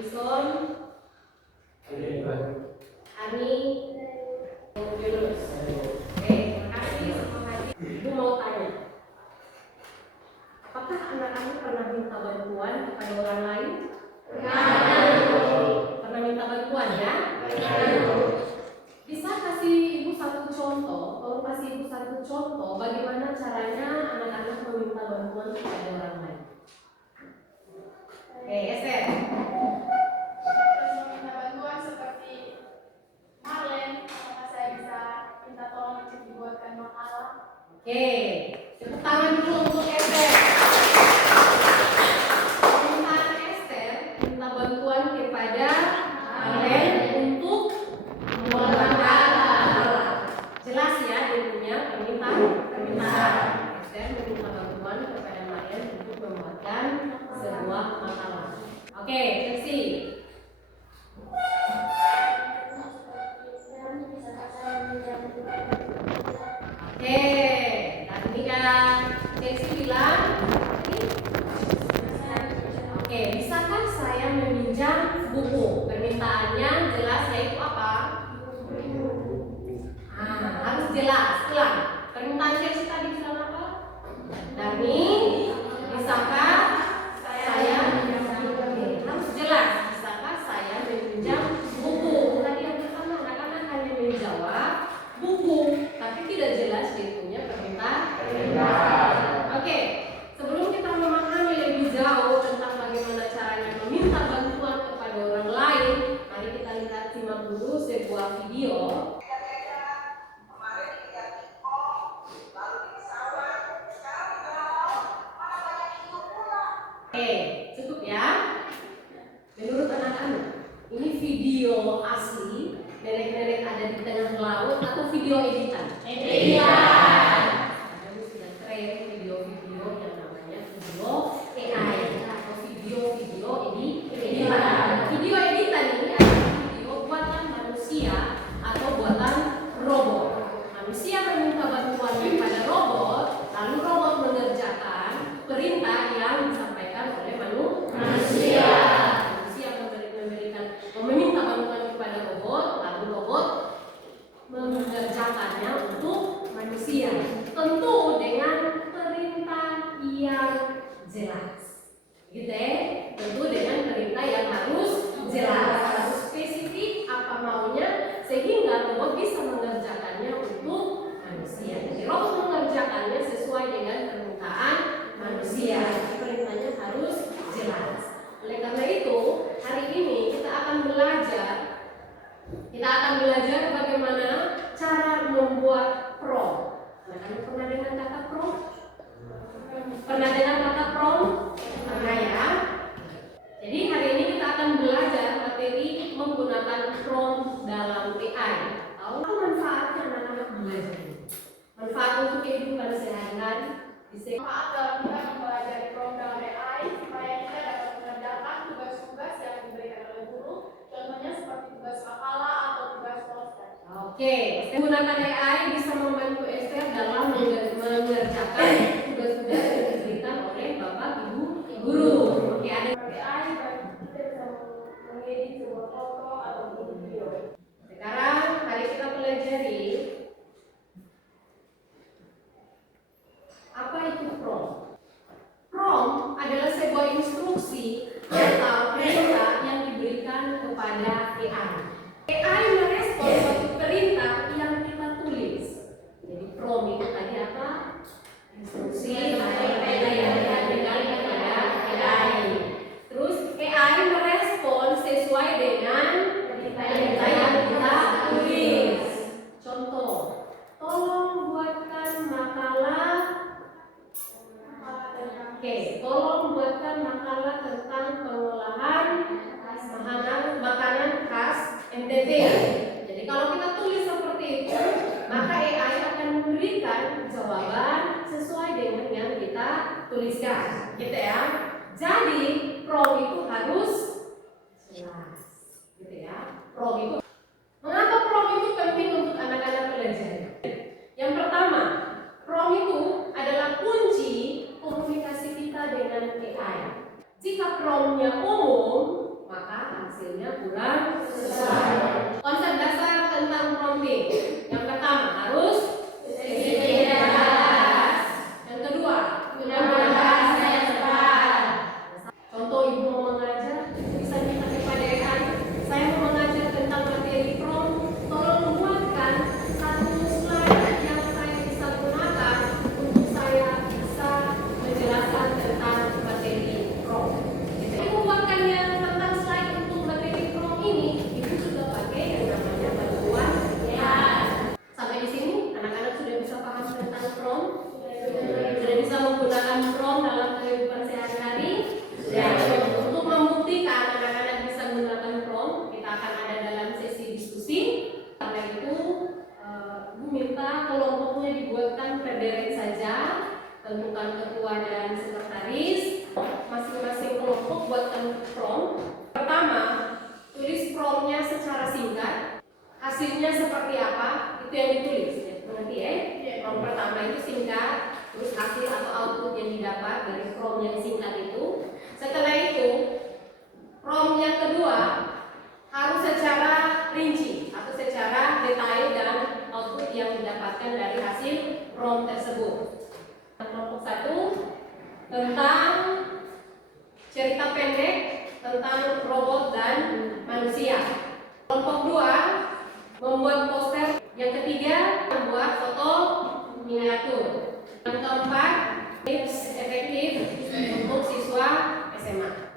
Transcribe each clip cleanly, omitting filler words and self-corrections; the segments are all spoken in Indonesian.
Adison, Ani, Yunus. Oke, terima kasih semua hadir. Ibu mau tanya, apakah anak-anak pernah minta bantuan kepada orang lain? Pernah minta bantuan ya? Bisa kasih ibu satu contoh? Kalau kasih ibu satu contoh, bagaimana caranya anak-anak meminta bantuan kepada orang lain? Oke, Esther. Meminta bantuan seperti Marlen, apakah saya bisa minta tolong dibuatkan makalah? Oke, tepuk tangan dulu untuk Esther. Permintaan Esther minta bantuan kepada Marlen untuk membuat makalah. Jelas ya dia punya permintaan. Esther meminta bantuan kepada Marlen untuk membuatkan sebuah makalah. Oke, Trixi. Oke, tadi kan Trixi bilang, oke, bisakah saya meminjam buku? Permintaannya jelas yaitu apa? Harus jelas. Ulang. Permintaan Trixi tadi bilang apa? Dani, bisakah saya harus jelas? Bisakah saya meminjam buku? Tadi yang pertama anak-anak hanya menjawab buku, tapi tidak jelas dia punya permintaan. Oke, sebelum kita memahami lebih jauh tentang bagaimana caranya meminta bantuan kepada orang lain, mari kita lihat simak dulu sebuah video. Oke, cukup ya. Menurut anak-anak, ini video asli nenek-nenek ada di tengah laut atau video editan? Editan. Ini sudah tren video-video yang namanya video AI atau video-video editan. Video editan ini adalah video buatan manusia atau buatan robot. Manusia meminta bantuan kepada robot, lalu robot mengerjakan perintah yang disampaikan oleh manusia. Meminta bantuan kepada robot, lalu robot mengerjakannya untuk manusia, tentu dengan perintah yang jelas, gitu ya. Tentu dengan perintah yang harus jelas, harus spesifik apa maunya, sehingga robot bisa mengerjakannya untuk manusia. Jadi robot mengerjakannya sesuai dengan permintaan manusia. Perintahnya harus jelas. Oleh karena itu, hari ini kita akan belajar bagaimana cara membuat prompt. Anak-anak pernah dengar kata prompt? Pernah dengar kata prompt? Pernah ya? Jadi hari ini kita akan belajar materi menggunakan prompt dalam AI. Tahu apa manfaatnya anak-anak belajar ini? Manfaat untuk kehidupan sehari-hari. Manfaat dalam kita mempelajari prompt dalam AI supaya kita dapat mengerjakan tugas-tugas yang diberikan oleh guru, contohnya seperti tugas makalah atau tugas poster. Oke, menggunakan AI bisa membantu Esther dalam mengerjakan tugas-tugas yang diberikan oleh Bapak Ibu guru. Oke, ada AI kita bisa mengedit sebuah foto atau video. Sekarang mari kita pelajari apa itu prompt. Prompt adalah sebuah instruksi atau perintah yang diberikan kepada AI. AI merespons suatu perintah yang kita tulis. Jadi prompt itu tadi apa? Instruksi buatkan berderet saja, tentukan ketua dan sekretaris. Masing-masing kelompok buatkan prom. Pertama, tulis promnya secara singkat. Hasilnya seperti apa? Itu yang ditulis. Mengerti ya? Prom pertama itu singkat, terus hasil atau output yang didapat dari prom yang singkat itu. Setelah itu, prom yang kedua harus secara rinci atau secara detail dan output yang didapatkan dari hasil prom tersebut. Kelompok 1 tentang cerita pendek tentang robot dan manusia. Kelompok 2 membuat poster. Yang ketiga membuat foto miniatur. Yang keempat tips efektif untuk siswa SMA.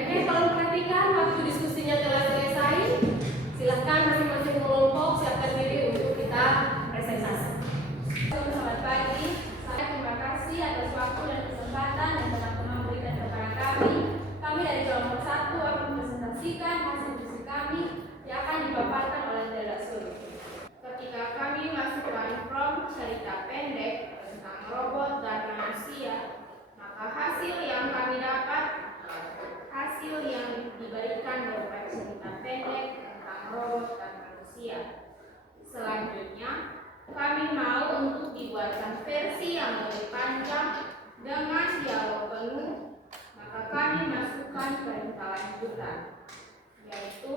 Oke, kalau perhatikan waktu diskusinya telah selesai, silahkan masing-masing kelompok siapkan diri untuk kita presentasi. Selamat pagi, saya terima kasih atas waktu dan kesempatan yang telah memberikan kepada kami. Kami dari kelompok 1 akan mempresentasikan hasil diskusi kami yang akan dipaparkan oleh redaktur. Ketika kami masukkan prom cerita pendek tentang robot dan manusia, maka hasil yang kami dapat hasil yang diberikan berupa cerita pendek tentang robot dan manusia. Selanjutnya, kami mau untuk dibuatkan versi yang lebih panjang dengan dialog penuh, maka kami masukkan perintah lanjutan, yaitu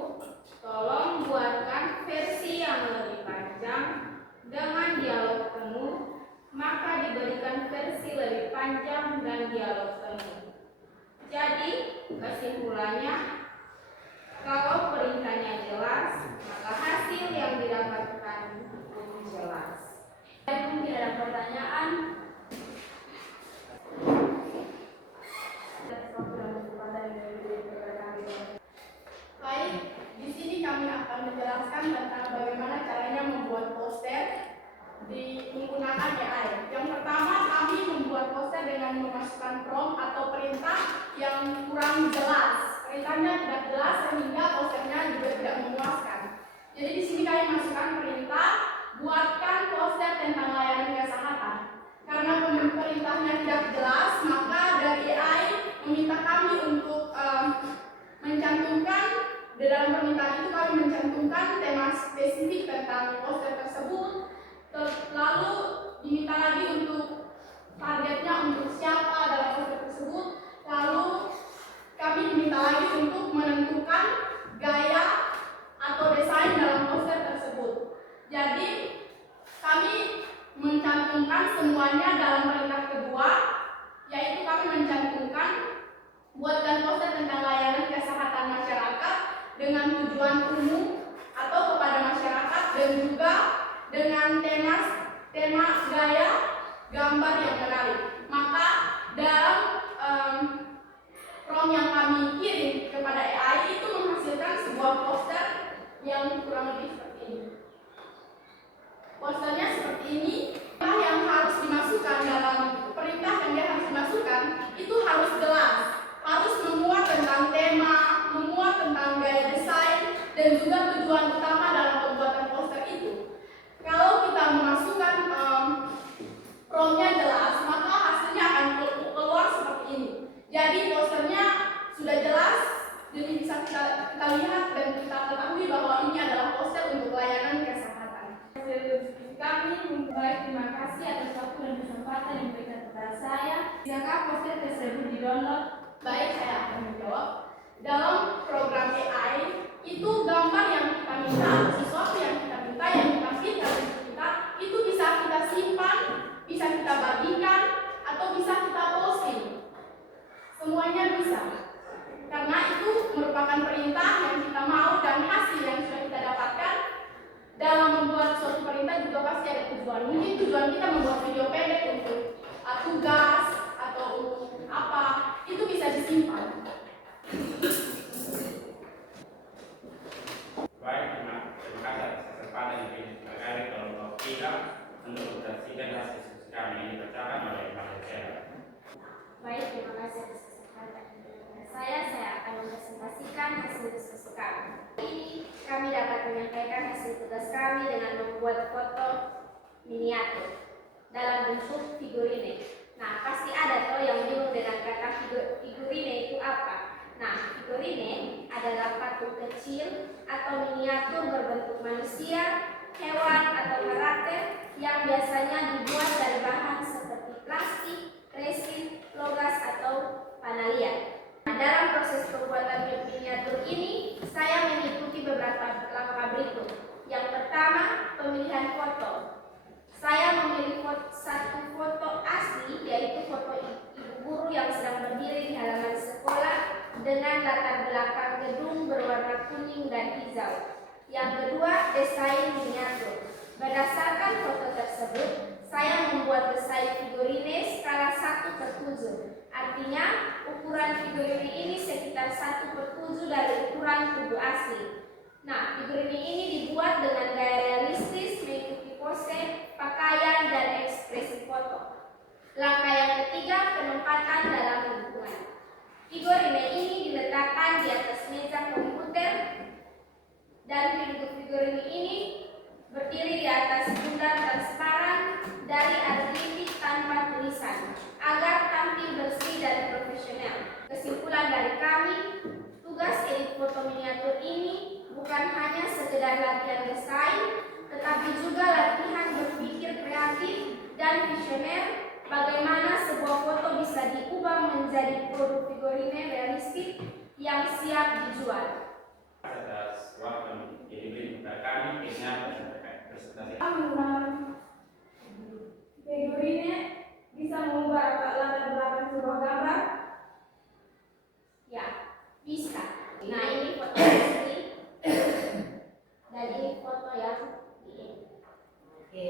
tolong buatkan versi yang lebih panjang dengan dialog penuh, maka diberikan versi lebih panjang dan dialog penuh. Jadi, kesimpulannya, kalau perintahnya jelas, maka hasil yang didapatkan pun jelas. Mungkin ada pertanyaan? Baik, di sini kami akan menjelaskan tentang bagaimana caranya membuat poster menggunakan AI. Yang pertama, kami membuat poster dengan memasukkan prompt atau perintah yang kurang jelas. Perintahnya tidak jelas sehingga posternya juga tidak memuaskan. Jadi di sini kami masukkan perintah buatkan poster tentang layanan kesehatan. Karena perintahnya tidak jelas, maka dari AI meminta kami untuk mencantumkan di dalam permintaan itu kami mencantumkan tema spesifik tentang poster tersebut. Lalu diminta lagi untuk targetnya untuk siapa dalam poster tersebut. Lalu kami diminta lagi untuk menentukan gaya atau desain dalam poster tersebut. Jadi kami mencantumkan semuanya dalam perintah kedua, yaitu kami mencantumkan buatkan poster tentang layanan kesehatan masyarakat dengan tujuan umum atau kepada masyarakat dan juga dengan tema gaya gambar yang menarik. Maka dalam prompt yang kami kirim kepada AI itu menghasilkan sebuah poster yang kurang lebih seperti ini. Posternya seperti ini. Yang harus dimasukkan dalam perintah yang dia harus dimasukkan itu harus jelas, harus memuat tentang tema, memuat tentang gaya desain dan juga tujuan utama dalam pembuatan poster itu. Kalau kita memasukkan prompt-nya jelas, maka hasilnya akan keluar seperti ini. Jadi posternya sudah jelas, jadi bisa kita lihat dan kita ketahui bahwa ini adalah poster untuk layanan kesehatan. Kami baik, terima kasih atas waktu dan kesempatan yang diberikan kepada saya. Bisakah poster tersebut di-download? Baik, saya akan menjawab. Dalam program AI itu gambar yang kita minta, sesuatu yang kita minta semuanya bisa. Karena itu merupakan perintah yang kita mau dan hasil yang sudah kita dapatkan. Dalam membuat suatu perintah juga pasti ada tujuan. Mungkin tujuan kita membuat video pendek untuk tugas atau untuk apa, itu bisa disimpan. Baik, terima kasih atas kesempatan yang diberikan kalau kita untuk menyaksikan hasil diskusi kami ini dibacakan oleh Pak Sekda. Baik, terima kasih atas kesempatan. Saya akan mempresentasikan hasil diskusi kami. Ini kami dapat menyampaikan hasil tugas kami dengan membuat foto miniatur dalam bentuk figurine. Nah, pasti ada toh yang bingung dengan kata figurine itu apa. Nah, figurine adalah patung kecil atau miniatur berbentuk manusia, hewan atau karakter yang biasanya dibuat dari bahan seperti plastik, resin, logas atau panalian. Nah, dalam proses pembuatan miniatur ini, saya mengikuti beberapa langkah berikut. Yang pertama, pemilihan foto. Saya memilih satu foto asli, yaitu foto ibu guru yang sedang berdiri di halaman sekolah dengan latar belakang gedung berwarna kuning dan hijau. Yang kedua, desain miniatur. Berdasarkan foto tersebut, saya membuat desain figurine skala 1/7. Artinya, ukuran figurine ini sekitar 1/7 dari ukuran tubuh asli. Nah, figurine ini dibuat dengan gaya realistis, mengikuti pose, pakaian, dan ekspresi foto. Langkah yang ketiga, penempatan dalam lingkungan. Figurine ini diletakkan di atas meja komputer dan figurine ini berdiri di atas bundar transparan dari akrilik tanpa tulisan agar tampil bersih dan profesional. Kesimpulan dari kami, tugas edit foto miniatur ini bukan hanya sekedar latihan desain, tetapi juga latihan berpikir kreatif dan visioner bagaimana sebuah foto bisa diubah menjadi produk figurine realistik yang siap dijual. Atas waktu yang diberi kepada kami, dengan presentasi. Menggunakan figurine bisa mengubah latar belakang sebuah gambar. Ya, bisa. Nah, ini foto asli dan ini foto yang diedit. Oke.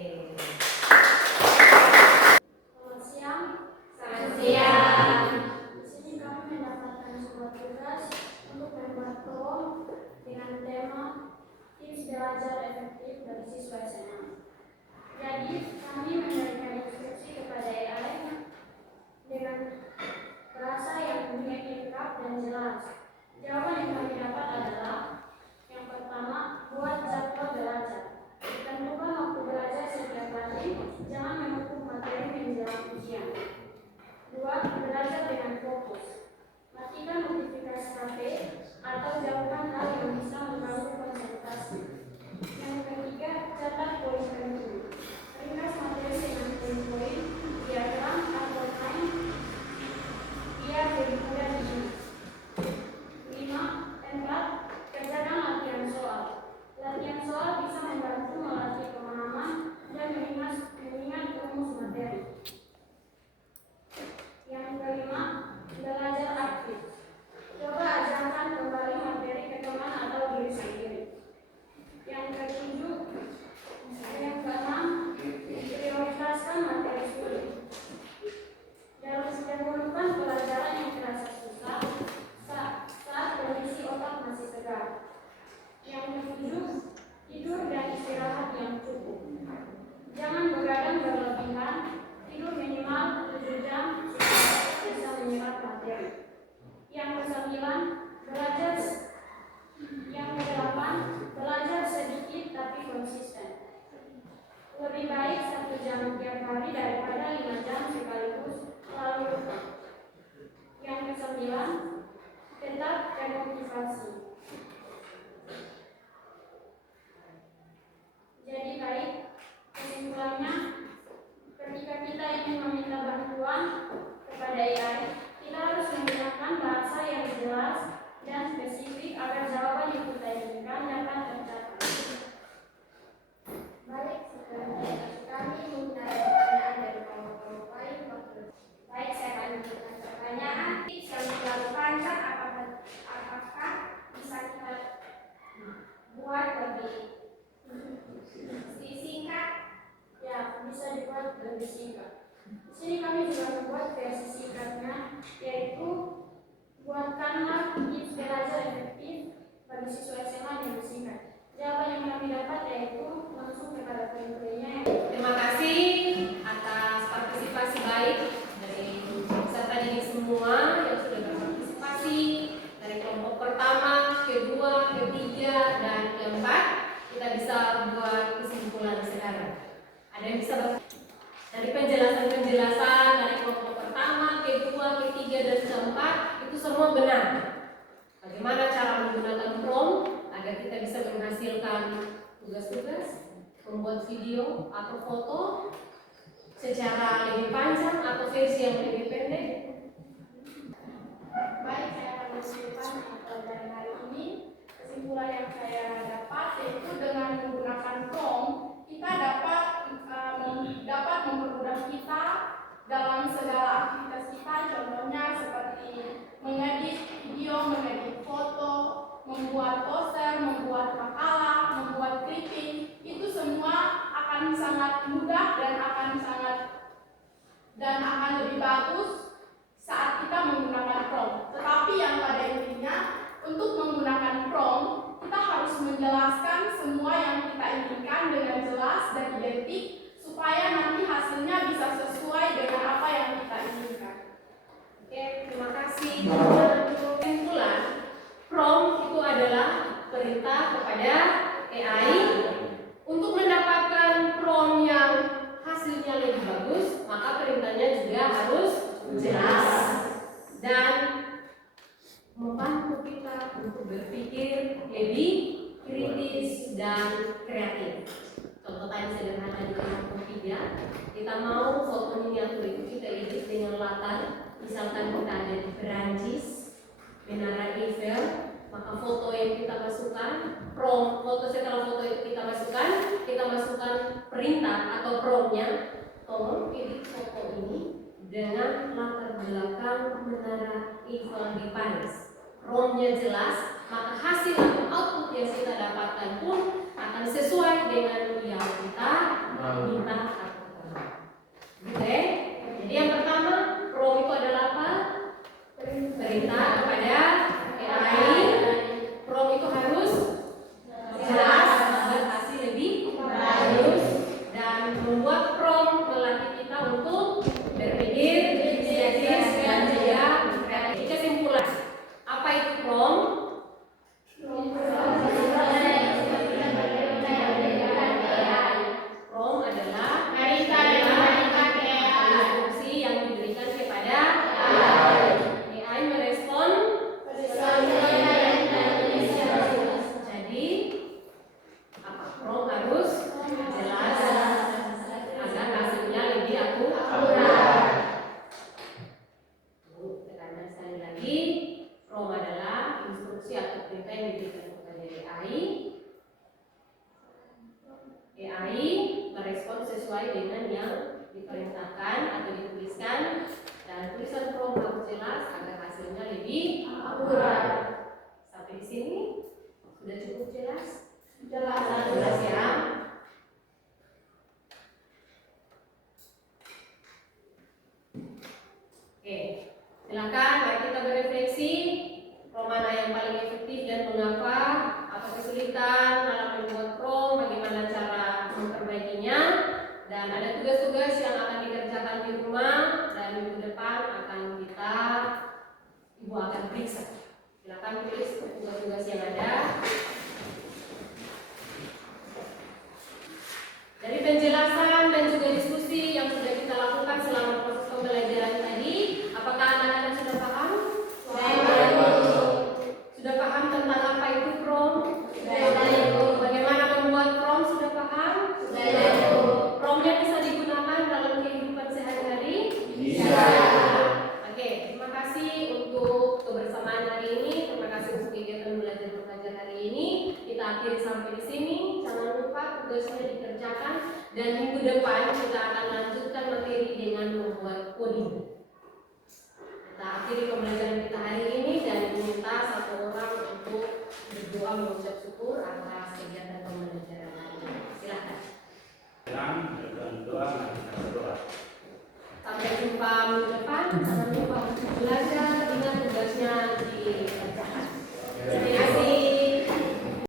Selamat siang. Selamat siang. Di sini kami mendapatkan sebuah tugas untuk membuat film dengan tema tips belajar efektif dari siswa SMA. Jadi, kami memberikan instruksi kepada AI dengan bahasa yang mudah, lengkap, dan jelas. Jawaban yang kami dapat adalah: yang pertama, buat jadwal belajar. Tentukan waktu belajar setiap hari, jangan menutup materi menjelang ujian. 2. Belajar dengan fokus. Matikan notifikasi HP atau jauhkan hal yang bisa mengganggu konsentrasi. Yang ketiga, catat poin penting. Ringkas materi dengan poin-poin, diagram atau time biar lebih mudah diingat. 5. Tempat, kerjakan latihan soal. Latihan soal bisa membantu melatih pemahaman dan mengingat rumus materi. Yang kelima, belajar aktif. Coba ajarkan kembali materi ke teman atau diri sendiri. Yang keenam, prioritaskan materi sulit. Dahulukan pelajaran yang terasa susah saat kondisi otak masih segar. Yang ketujuh, tidur dan istirahat yang cukup. Jangan begadang berlebihan, tidur minimal 7 jam supaya bisa menyerap materi. Yang kesembilan, yang kedelapan, belajar sedikit tapi konsisten. Lebih baik 1 jam tiap hari daripada 5 jam sekaligus lalu lupa. Yang kesembilan, tetap termotivasi. Jadi baik, kesimpulannya, ketika kita ingin meminta bantuan kepada AI, kita harus menggunakan bahasa yang jelas dan spesifik agar jawaban yang kita inginkan dapat tercapai. Baik, sekarang kami mempunyai pertanyaan dari kawan-kawan lain. Baik, saya akan memberikan pertanyaan. Tips yang membuat video atau foto secara lebih panjang atau versi yang lebih pendek? Baik, saya akan menunjukkan dari hari ini kesimpulan yang saya dapat yaitu dengan menggunakan prompt kita dapat mempermudah kita dalam segala aktivitas kita, contohnya seperti mengedit video, mengedit foto, membuat poster, membuat makalah, membuat clipping, itu semua akan sangat mudah dan akan lebih bagus saat kita menggunakan prompt. Tetapi yang pada intinya untuk menggunakan prompt kita harus menjelaskan semua yang kita inginkan dengan jelas dan identik supaya nanti hasilnya bisa sesuai dengan apa yang kita inginkan. Oke, terima kasih. Kesimpulan, prompt itu adalah perintah kepada AI untuk mendapatkan prompt yang hasilnya lebih bagus, maka perintahnya juga harus jelas dan membantu kita untuk berpikir lebih kritis dan kreatif. Contoh tadi sederhana di kelompok 3, kita mau foto miniatur itu kita edit dengan latar, misalkan kita ada di Perancis, Menara Eiffel, maka foto yang kita masukkan, prompt foto setelah foto itu kita masukkan perintah atau promptnya, tolong edit foto ini dengan latar belakang Menara Eiffel di Paris. Promptnya jelas, maka hasil atau output yang kita dapatkan pun akan sesuai dengan yang kita minta lakukan. Oke? Jadi yang pertama, prompt itu adalah apa? Perintah kepada AI. Prompt itu harus jelas agar hasil lebih bagus dan membuat prompt melatih kita untuk berpikir kritis dan juga kreatif. Kesimpulan, apa itu prompt? Prompt adalah instruksi yang diberikan kepada AI. AI merespon. Jadi apa? Prompt harus jelas agar hasilnya lebih akurat. Tekankan sekali lagi, prompt adalah instruksi atau perintah yang diberikan kepada AI. AI merespon sesuai dengan yang diperintahkan atau dituliskan, dan tulisan prompt harus jelas agar hasilnya lebih akurat. Sampai di sini sudah cukup jelas? Jelas ya. Oke, silakan mari kita berefleksi. Prompt mana yang paling efektif dan mengapa? Apa kesulitan dalam membuat prompt? Bagaimana cara memperbaikinya? Dan ada tugas-tugas yang akan dikerjakan di rumah dan minggu depan Ibu akan periksa. Silakan tulis tugas-tugas yang ada. Dari penjelasan dan juga diskusi yang sudah kita lakukan selama proses pembelajaran tadi, apakah anak-anak sudah paham? Sudah paham tentang apa itu prompt? Bagaimana membuat prompt? Sudah paham? Promptnya bisa digunakan dalam kehidupan sehari-hari? Bisa. Oke, terima kasih untuk kebersamaan hari ini. Terima kasih untuk kegiatan belajar mengajar hari ini. Kita akhiri sampai di sini. Jangan lupa tugasnya dikerjakan dan minggu depan kita akan lanjutkan materi dengan membuat coding. Kita akhiri pembelajaran kita hari ini.